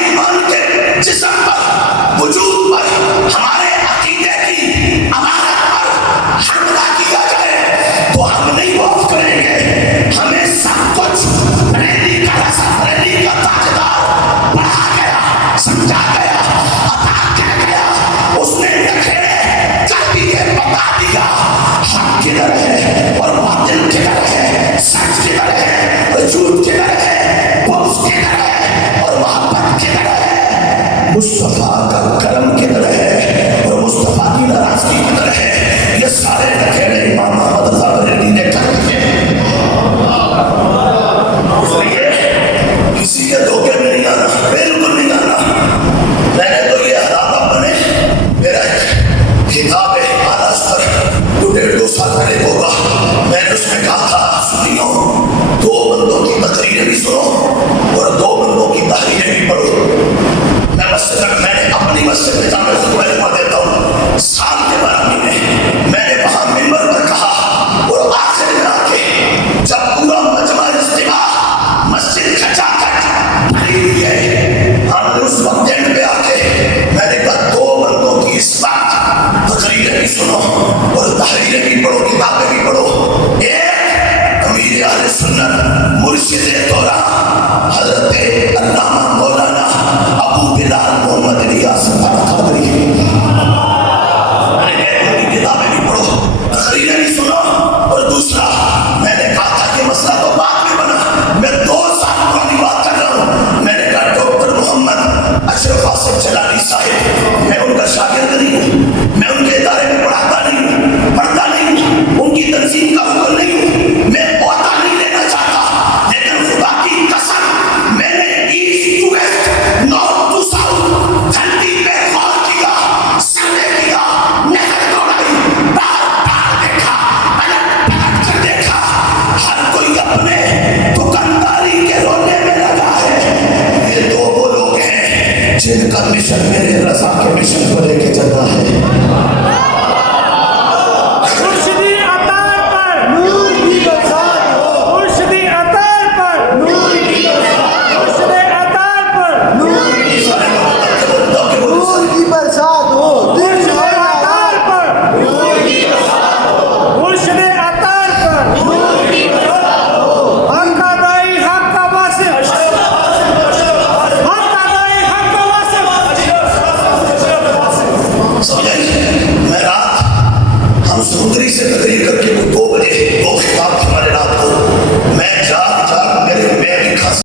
ایمان کے جسم پر، وجود پر، ہمارے عقیدے کی امانت پر حملہ کیا جائے تو ہم نہیں معاف کریں گے. ہمیں سب کچھ بریلی کا رسا، بریلی کا تاجدار پڑھا گیا، سمجھا گیا، عطا کیا گیا. اس نے نکھیڑے کر دیے، بتا دیا حق کدھر ہے اور باطل کدھر ہے، سچ کدھر ہے اور جھوٹ کدھر ہے، بغض کدھر ہے اور محبت کدھر ہے، مصطفیٰ کا کرم کدھر ہے اور مصطفیٰ کی ناراضگی کدھر ہے. یہ سارے نکھیڑے امام احمد رضا بریلوی نے کر دیے. اس لیے کسی کے دھوکے میں نہیں آنا، بالکل نہیں آنا. میں نے تو یہ حالات بنے، میرا ایک کتاب ہے اعلیٰ پر، جو 1.5-2 سال پہلے ہوگا. میں نے اس میں کہا تھا سنیو، 2 بندوں کی تقریریں بھی سنو اور 2 بندوں کی تحریریں بھی پڑھو. میں مسجد میں نے اپنی مسجد میں جامع خطبہ جمعہ دیتا ہوں سال کے 12 مہینے. میں نے وہاں منبر پر کہا اور آخر میں آ کے جب پورا مجمع اجتماع مسجد کھچا کھچ بھری ہوئی ہے، ہم نے اس وقت اینڈ پہ آ کے میں نے کہا 2 بندوں کی اس وقت تقریریں بھی سنو اور تحریریں بھی پڑھو، کتابیں بھی پڑھو. ایک امیر اہل سنت مرشد دوران حضرت علامہ مولانا ابو بلال محمد الیاس القادری، کتابیں بھی پڑھو، تقریریں بھی سنو. اور دوسرا میں نے کہا تھا کہ مسئلہ تو بعد میں بنا، میں 2 سال پرانی بات کر رہا ہوں. میں نے کہا ڈاکٹر محمد اشرف آصف جلانی صاحب، میں ان کا شاگرد نہیں ہوں، میں ان کے ادارے میں پڑھاتا نہیں ہوں، پڑھتا نہیں ہوں، ان کی تنظیم کا رکن نہیں ہوں، میں عہدہ نہیں لینا چاہتا. لیکن خدا کی قسم میں نے east to west, north to south دھرتی پہ غور کیا، سروے کیا، نظر دوڑائی، بار بار دیکھا، پلٹ پلٹ کر دیکھا. ہر کوئی اپنے دکانداری کے رونے میں لگا ہے. یہ 2 وہ لوگ ہیں جن کا مشن میرے رضا کے مشن کو لے کے چلنا ہے.